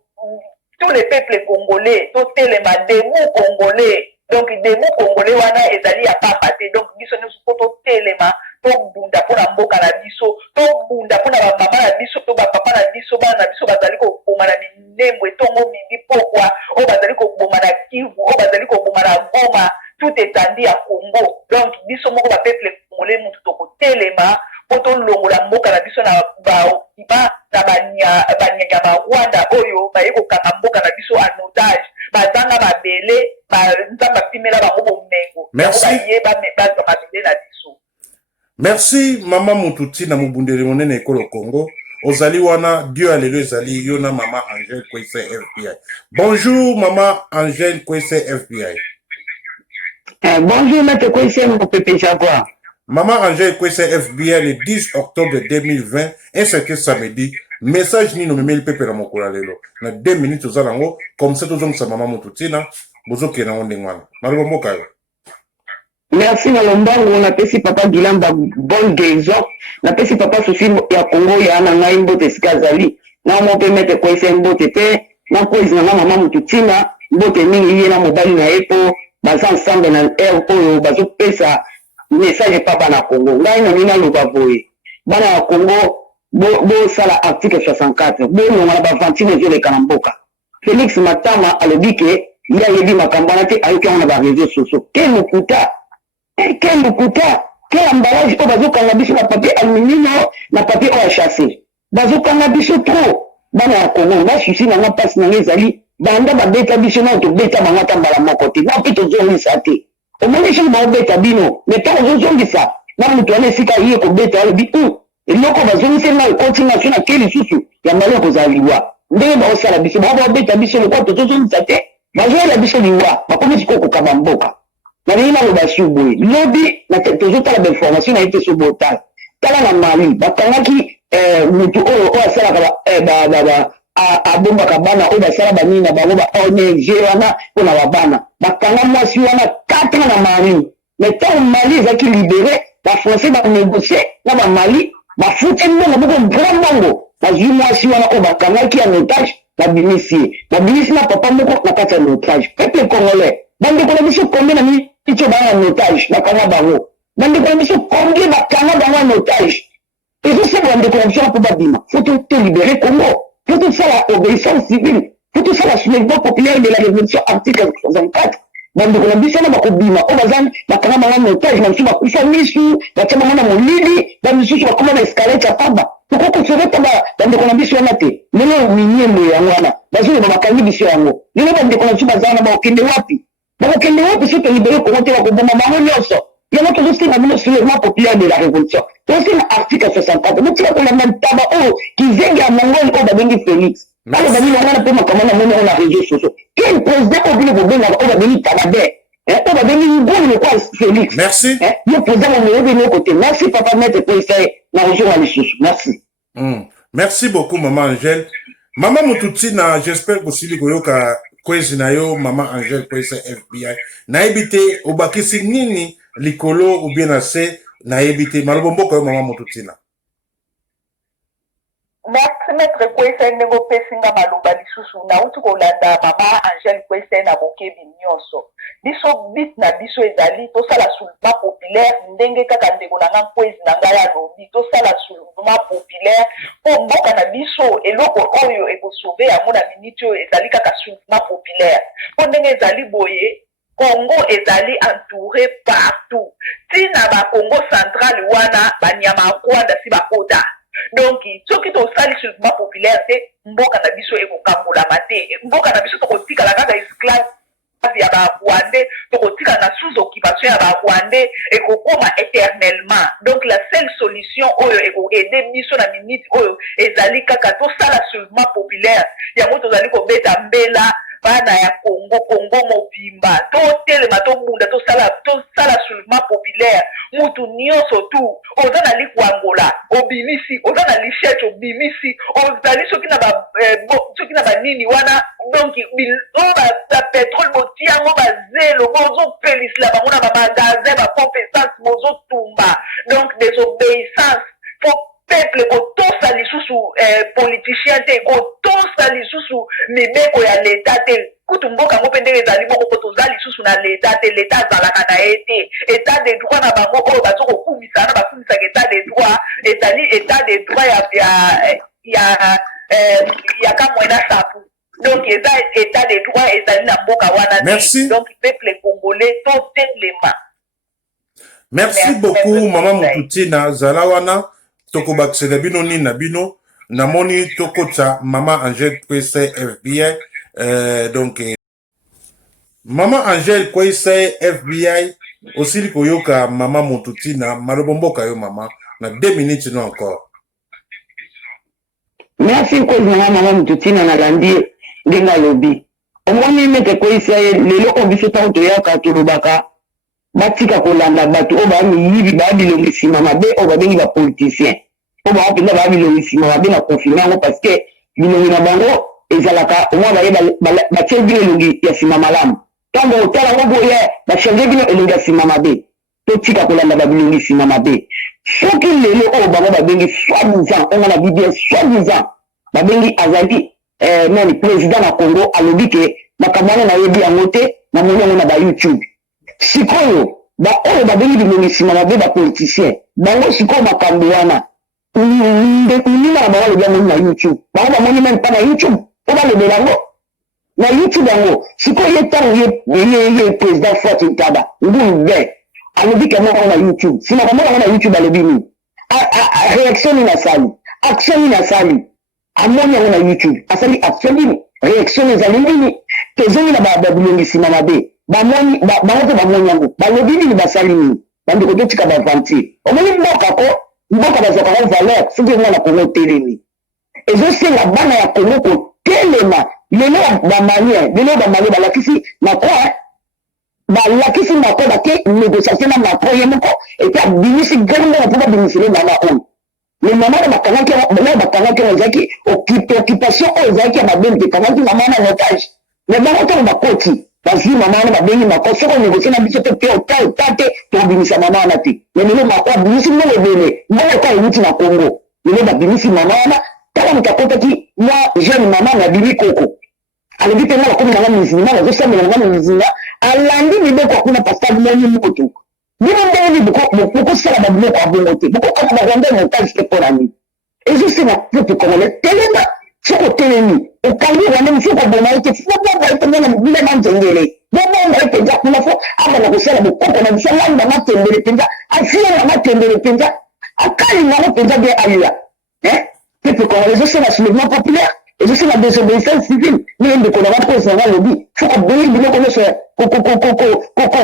tous les peuples congolais totelema debout congolais. Donc debout congolais wana ezali ya pamba te. Donc biso nyonso totelema tobunda bunda mpona mboka na biso tobunda mpona bamama na biso to bapapa na biso bana na biso bazali koboma na minembo etongo midi pokwa oyo bazali koboma na Kivu oyo bazali koboma na Goma tout étendue ya Congo. Donc biso moko bapeuple congolais mutu tokotelema mpo tolongola mboka na biso na baokiba na banyanya barwanda oyo baye kokanga mboka na biso en otage bazanga mabele nzambe apimela bango bomengo yango bayeba bazwa mabele na biso. Merci mama Mututi na mubundeli monene ekolo Congo. Ozali wana Dieu alléluia ezali yo na mama Angèle Kwese FBI. Bonjour mama Angèle Kwese FBI. Bonjour maître Kwese mon pépé Jaguar. Maman Angèle Kwese FBI le 10 octobre 2020 et c'est samedi. Message ni no memeli pepe na mokola lelo. Na 2 minutes ozalango comme ça tozongisa mama Mututi na bozoke na onde ngwana. Naloba mboka yo. Merci na lombango na pesi papa Gilamba bonne guérison na pesi papa souci ya Congo ya na ngai mbote sikazali na mo pe mettre Kwese mbote pe na kwezi na mama Mututi na mbote mingi ye na mobali na epo baza ensemble na air oyo bazo pesa message pa bana Congo ngai na nina loba boye bana ya Congo bo sala article 64 bo nonga ba vantine zo le kanamboka Félix Matama alobike ya yebi makambana te ayoki na ba réseaux sociaux quel lukuta quel emballage o bazokanga biso na papier aluminium na papier o chassé bazokanga biso trop bana ya Congo na susi na pasi na ezali banda babeta biso na tobeta bango ata mbala moko te na mpe tozongisa te omoni soki baobeta bino me ntango ozozongisa na moto wana esika ye kobeta alobi eloko bazongisa na continuation na ke lisusu ya mbala kozala liwa ndenge baosala biso bao baobeta biso lokwa tozozongisa te bazoyela biso liwa bakomi sikoyo kokaba mboka nalingi naloba si boye lobi tozotala bainformation na ye te so botala tala na Mali bakangaki motu oyo asalaka abombaka bana oyo basala banini na bango ba ONG wana mpona babana bakanga mwasi wana 4 ans na Mali mais ntango Mali ezalaki libéré bafrançais banégocie na bamali bafuti mbongo boko grand mbongo bazwi mwasi wana oyo bakangaki en otage babimisi na papa moko na kati ya otage peuple congolais bandeko na biso combien na micho bana en otage bakanga bango bandeko na biso combien bakanga bango en otage ezosala bandeko na biso na mpo babima faut te libérer Congo. Faut tout ça la obéissance civile, faut tout ça la soulèvement populaire de la révolution article 64. Bande ko na biso na bakobima o bazan bakanga mama otage na biso bakufa misu batia mama na molili ba misu bakoma na escalade ya pamba pourquoi ko sereta bande ko na biso na te lelo minyembo ya wana bazo ba bakangi biso yango lelo bande ko na biso bazana ba okende wapi so to libérer ko te bakoboma bango nyonso yango tozosi na bino soulèvement populaire de la révolution tozosi na article 64 motika kolanda ntaba oyo kizengi ya mongoli oyo babengi Félix alors bani wana pe makamana mona na réseaux sociaux quel président au bilo bobenga oyo babengi Tabade oyo babengi ngoni kwa Félix merci yo président mo mewe no côté merci papa maître pour ça na région à lisusu merci merci beaucoup maman Angèle mama Mututi na j'espère que sili koyoka kwezi na yo mama Angèle Kwese FBI na ebite obakisi nini likolo ou bien assez na ebite malobo mboka yo mama Mututi na merci maître Kwese ndenge opesinga maloba lisusu nauti kolanda mama Angèle Kwese na bokebi nyonso biso bit na biso ezali tosala soulèvement populaire ndenge kaka ndeko na nga Kwese na ngai alobi tosala soulèvement populaire mpo mboka na biso eloko oyo ekosauve yango na miniti oyo ezali kaka soulèvement populaire mpo ndenge ezali boye Congo ezali entouré partout tina ba Congo central wana banyama Rwanda si bakota donc soki tosali soulèvement populaire te mboka na biso ekokambolama te mboka na biso tokotikala kaka esclave ya barwandais tokotikala na sous occupation ya barwandais ekokoma éternellement donc la seule solution oyo ekoaide biso na minute oyo ezali kaka tosala soulèvement populaire yango tozali kobeta mbela bana ya Congo mobimba totelema tobunda tosala soulèvement populaire mutu nyonso tu oza na likwangola obimisi oza na lichette obimisi ozali soki na banini wana donc ba pétrole botiango bazelo bozopelisila bango na bamagasin bapompe essence bozotumba donc désobéissance peuple kotosa lisusu politicien te kotosa lisusu mibeko ya leta te kutu mboka ngo pendele ezali moko ko tozali susu na l'état te l'état zalaka na été état de droit na bango oyo bazoko kumisa na bakumisa état de droit ezali état de droit ya kamwena sapu donc eza état de droit ezali na mboka wana Merci. donc peuple congolais totelema. Merci beaucoup Maman Mututina Zalawana tokobakisela bino nini na bino namoni tokota Maman Angèle Kwese FBI donc Maman Angèle Kwese FBI aussi koyoka Maman Mututina malobomboka yo Maman na 2 minutes non encore. Merci kwa Maman Mututina na landi ngenga lobi omoni mete koisa lelo obiso tanto yaka tulubaka batika kolanda bato o ba miyibi ba bilongisi mama be o ba bengi ba politicien o ba openda ba bilongisi mama be na confirmer ngo parce que bilongi na bango ezalaka o ba yeba ba tie bilongi ya sima malamu tango otala ngo boye ba changer bino elongi ya sima mabe to tika kolanda ba bilongi sima mabe soki lelo o bango ba bengi soi-disant on a dit soi-disant ba bengi azali nani président na Congo alobi ke makamwana na yebi yango te na moni na ba YouTube sikoyo ba oyo babengi bilongi nsima mabe bapoliticien bango sikoyo makambo wana nina na bango alobi yango na YouTube bango bamoni meme mpa na YouTube po balobela yango na YouTube yango sikoyo ye ntango ye président Fatou Ntaba ngumbe alobi ke moko na YouTube nsima bango yango na YouTube alobi nini réaction nini asali action nini asali amoni yango na YouTube asali action nini réaction ezali nini tezongi na babilongi nsima mabe bamoni bango bamoni yango balobi nini basali nini bandeko totika bavantir omoni mboka bazwaka ngo valeur soki ngo na Kongo telemi ezosenga bana ya Kongo kotelema lelo bamalien balakisi Macron bake négociation na Macron ye moko epe abimisi gringo mpo babimisile mama oyo le mama na bakangaki ezalaki occupation oyo ezalaki ya babembe ekangaki mama na otage me bango ntango bakoti bazwi mama wana babengi Macron soki onégocie na biso te mpe ota te tobimisa mama wana te me lelo Macron abimisi mbongo ebele mbongo eka ewuti na Congo lelo babimisi mama wana tala moto akotaki mwa jeune mama na bimi koko alobi mpe nga bakomi nanga musulma bazosambela nanga na musulma alandi mibeko akuna pascal moni moto bino mbongo bokosala babiloko ya bongo te bokokaka barwanda na otage te mpo na nini ezosenga peuple congolais telema soki otelemi okangi rwanda mosu okoboma ye te fobomba ye mpenza na mobile banzengele bobomba ye mpenza kuna fo abana kosala bokoko na biso ngai nanga tembele mpenza asia nanga tembele mpenza akalingango mpenza bien alia peuple congolais ezosenga soulèvement populaire ezosenga désobéissance civile niye ndeko nanga mposa nanga lobi fo kobengi biloko nyonso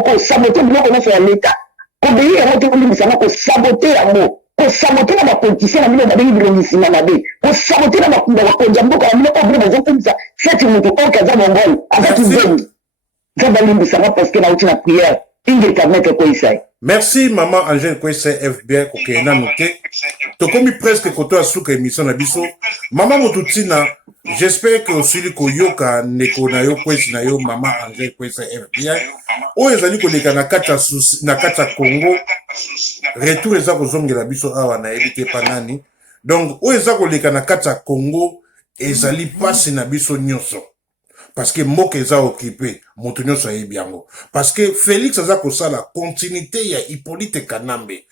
kosabote biloko nyonso ya leta kobengi yango te kolimbisanga kosabote yango kosabote na bapoliticien na bino babengi bilongi nsima mabe kosabote na bakonza mboka na bino oyo bino bazokumisa feti moto oyo kaza mongole aza kizengi nza balimbisanga parceke nauti na prière ingeka meke koisai. Merci Maman Angèle Kwese FBI kokena noté. Tokomi presque koto asuka émission na biso. Maman Mututina, j'espère que aussi koyoka neko na yo Kwese na yo Maman Angèle Kwese FBI. O ezali koleka na kata Congo. Retour eza kozongela biso awa na ebite panani. Donc o eza koleka na kata Congo ezali pasi na biso nyonso. Parce que mboka eza occupé moto nyonso ayebi yango parce que Félix aza kosala continuité ya Hippolyte Kanambe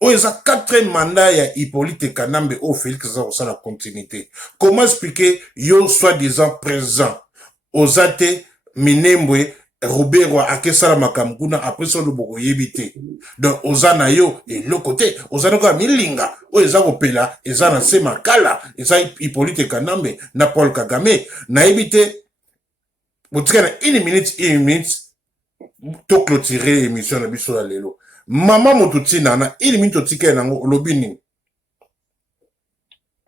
oyo eza 4e mandat ya Hippolyte Kanambe oyo Félix aza kosala continuité. Comment expliquer yo soi-disant présent oza te Minembwe Robert wa akesala makambo kuna après so loboko yebi te donc oza na yo eloko te oza nako milinga oyo eza kopela eza na se makala eza Hippolyte Kanambe na Paul Kagame na yebi te. Botika na 1 minute to clôturer émission na biso ya lelo. Maman Mututina na 1 minute otika nango olobi nini?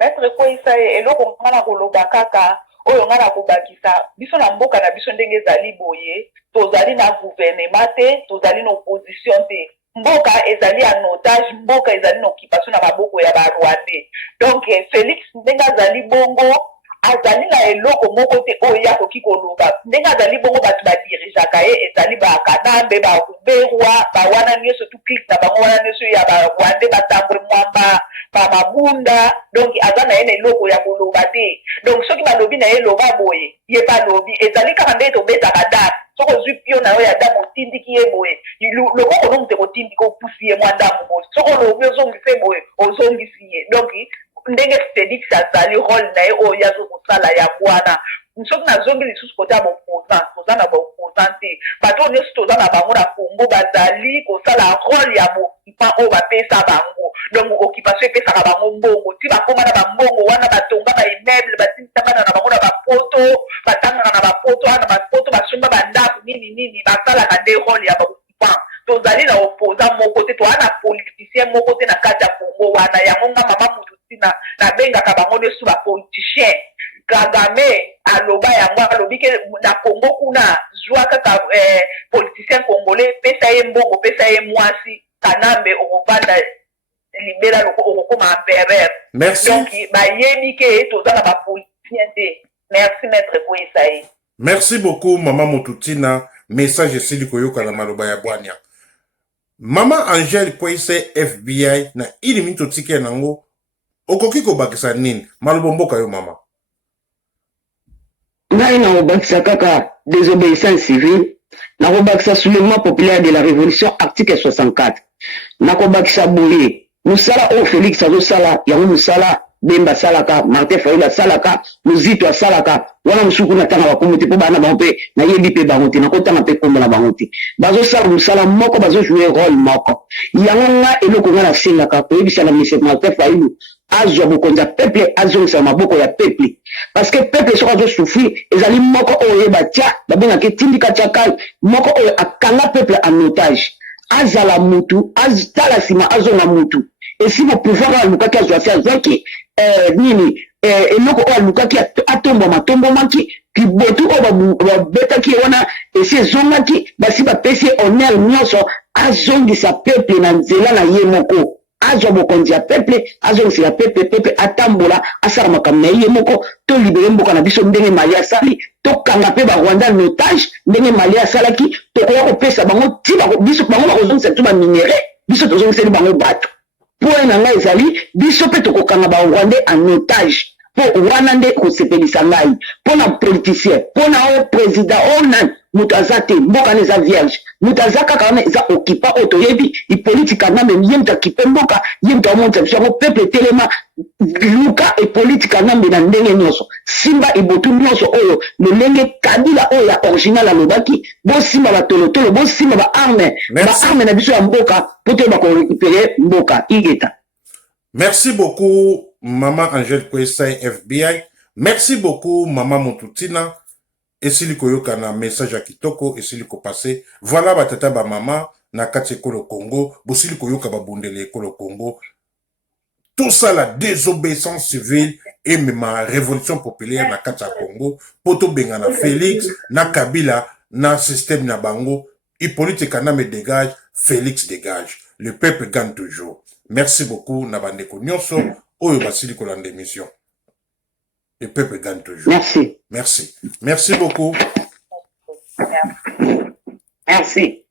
Maître Koisa eloko ngana koloba kaka oyo ngana kobakisa biso na mboka na biso ndenge ezali boye tozali na gouvernement te tozali na opposition te mboka ezali en otage mboka ezali na occupation na maboko ya ba Rwandais donc Félix ndenge azali bongo azali na eloko moko te oyo yakoki koloba ndenge azali bongo bato badirijaka ye ezali bakanambe baruberwa bawana nyonso tu clique na bango wana nyonso ya barwande batambwe mwamba bamabunda donc aza na ye na eloko ya koloba te donc soki balobi na ye loba boye ye balobi ezali kaka nde tobetaka date soki ozwi pio na yo ya damu otindiki ye boye lokoko nomute kotindika opusi ye mwa damu boye soki olobi ozongisi ye boye ozongisi ye donc ndenge Félix azali role na ye oyo azo kosala yango wana soki nazongi lisusu kote ya baopposant toza na baopposant te bato nyonso toza na bango na Congo bazali kosala role ya bokipa oyo bapesa bango donc occupation epesaka bango mbongo ti bakóma na bambongo wana batonga baimmeuble batindisangana na bango na bapoto batangaka na bapoto wana bapoto basomba bandako nini basalaka nde role ya baokipa tozali na opposant moko te toza na politicien moko te na kati ya Congo wana yango nga mama mutu tina nabengaka bango nyonso bapoliticien Kagame aloba yango alobi ke na Congo kuna zwa kaka politicien congolais pesa ye mbongo pesa ye mwasi kanambe okobanda libela okokoma empereur. Merci. Donc bayebi ke toza na bapoliticien te. Merci maître Kouissaï. Merci beaucoup Maman Motutina. Message esili koyoka na maloba ya bwania. Mama Angel Kouissaï FBI na ili minto tike nango okoki kobakisa nini maloba mboka yo mama. Ngai na obakisa kaka désobéissance civile, na obakisa soulèvement populaire de la révolution article 64. Na obakisa boye, musala o Félix azosala, yango musala Bemba salaka, Martin Fayulu salaka, Muzito salaka, wana musuku na tanga bakomuti po bana bango na yebi pe bango te na kotanga pe kombo na bango te. Bazo sala musala moko bazo jouer rôle moko. Yango nga eloko nga na singaka ko yebisa na monsieur Martin Fayulu azwa bokonza peuple azongisa maboko ya peuple parce que peuple soko azo souffrir ezali moko oyo batia babengaka tindika chakal moko oyo akanga peuple en otage azala mutu azala sima azonga mutu esi mo pouvoir alukaki azwasi azwaki nini eloko oyo alukaki atombomaki kibotu oyo babetaki wana esi ezongaki basi bapesi honneur nyonso azongisa peuple na nzela na ye moko azwa bokonzi ya peuple azongisa ya peuple atambola asala makambo na ye moko to libere mboka na biso ndenge Mali asali tokanga mpe barwanda en otage ndenge Mali asalaki tokoya kopesa bango ti biso bango bakozongisa tu baminere biso tozongiseli bango bato point na ngai ezali biso mpe tokokanga barwandais en otage po wana nde kosepelisa ngai mpona politicien mpona oyo président oyo nani moto aza te mboka wana eza vierge moto aza kaka wana eza okipa oyo toyebi ipolitika ngambe ye moto akipe mboka ye moto amonisa biso yango peuple etelema luka epolitika ngambe na ndenge nyonso simba ebotu nyonso oyo lolenge kabila oyo ya original alobaki bosimba batolotolo bosimba baarme na biso ya mboka po te bakorécupere mboka igeta. Merci beaucoup Maman Angel Kouissaï FBI. Merci beaucoup Maman Motutina. Esili koyoka na message à kitoko, esili ko passé. Voilà batata ba mama na kati ekolo Congo, bosili koyoka ba bundele ekolo Congo. Tout ça la désobéissance civile et ma révolution populaire na kati ya Congo, poto benga na Félix, na Kabila, na système na bango, Hippolyte Kaname dégage, Félix dégage. Le peuple gagne toujours. Merci beaucoup na bandeko nyonso oyo basili kolanda émission. Le peuple gagne toujours. Merci. Merci. Merci beaucoup. Merci. Merci.